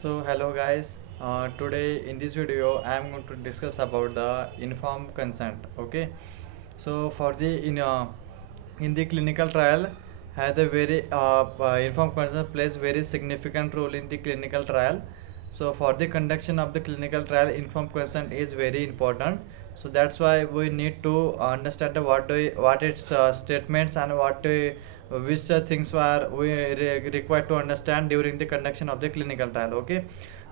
So hello guys, today in this video I am going to discuss about the informed consent. Okay, so for the in the clinical trial, had a very informed consent plays very significant role in the clinical trial. So for the conduction of the clinical trial, informed consent is very important. So that's why we need to understand the what its statements and which things were we required to understand during the conduction of the clinical trial. Okay,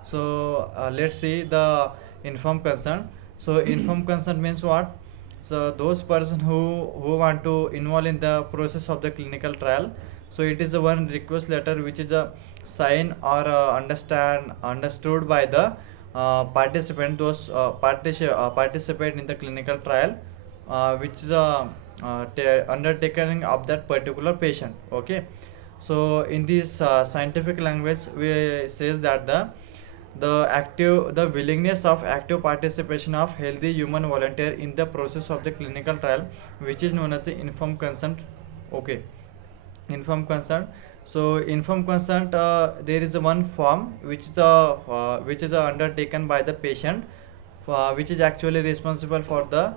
so let's see the informed consent. So informed consent means what? So those person who want to involve in the process of the clinical trial, so it is the one request letter which is a sign or understood by the participant, those participate in the clinical trial, which is undertaking of that particular patient. Okay, so in this scientific language we says that the willingness of active participation of healthy human volunteer in the process of the clinical trial, which is known as the informed consent. Okay, informed consent. So informed consent, there is a one form which is undertaken by the patient, which is actually responsible for the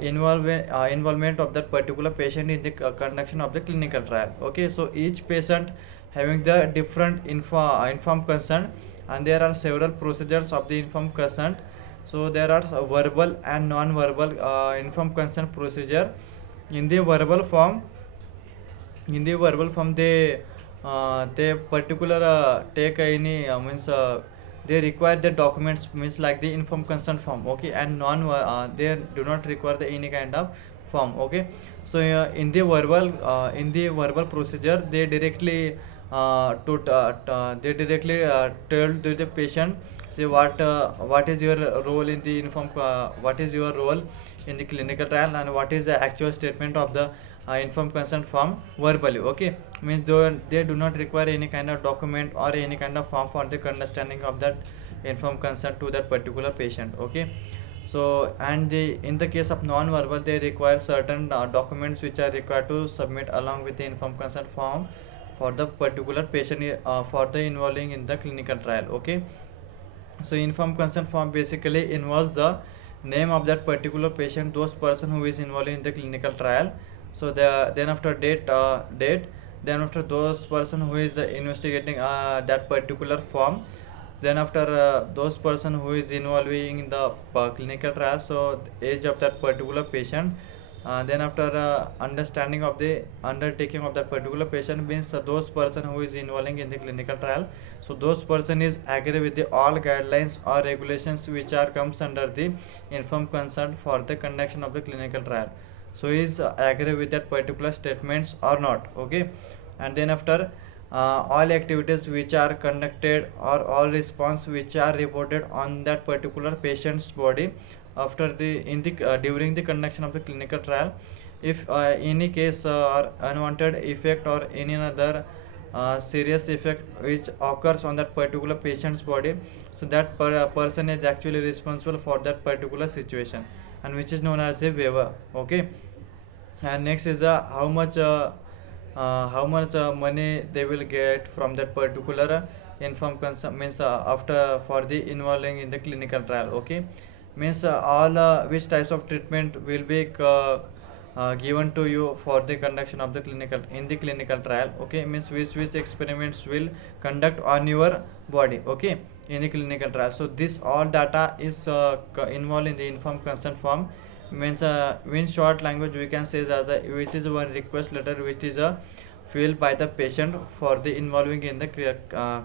involvement of that particular patient in the conduction of the clinical trial. Okay, so each patient having the different informed consent, and there are several procedures of the informed consent. So there are verbal and non-verbal informed consent procedure. In the verbal form, they particular take any means they require the documents means like the informed consent form. Okay, and non they do not require any kind of form. Okay, so in the verbal procedure they directly they directly tell to the patient, say what is your role in the what is your role in the clinical trial, and what is the actual statement of the informed consent form verbally. Okay, means they do not require any kind of document or any kind of form for the understanding of that informed consent to that particular patient. Okay, so and in the case of non-verbal, they require certain documents which are required to submit along with the informed consent form for the particular patient for the involving in the clinical trial. Okay, so informed consent form basically involves the name of that particular patient, those person who is involved in the clinical trial. So then after date, then after those person who is investigating that particular form, then after those person who is involving in the clinical trial, so the age of that particular patient, then after understanding of the undertaking of that particular patient means those person who is involving in the clinical trial, so those person is agree with the all guidelines or regulations which are comes under the informed consent for the conduction of the clinical trial. So is agree with that particular statements or not. Okay, and then after all activities which are conducted or all response which are reported on that particular patient's body after the in the during the conduction of the clinical trial, if any case or unwanted effect or any other serious effect which occurs on that particular patient's body, so that person is actually responsible for that particular situation, and which is known as a waiver. Okay, and next is how much money they will get from that particular informed consent means after for the involving in the clinical trial. Okay, means all which types of treatment will be given to you for the conduction of the clinical in the clinical trial. Okay, means which experiments will conduct on your body. Okay, in the clinical trial, so this all data is involved in the informed consent form. Means in short language we can say as a which is one request letter which is filled by the patient for the involving in the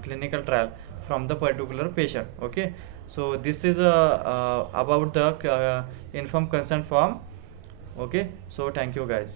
clinical trial from the particular patient. Okay, so this is about the informed consent form. Okay, so thank you guys.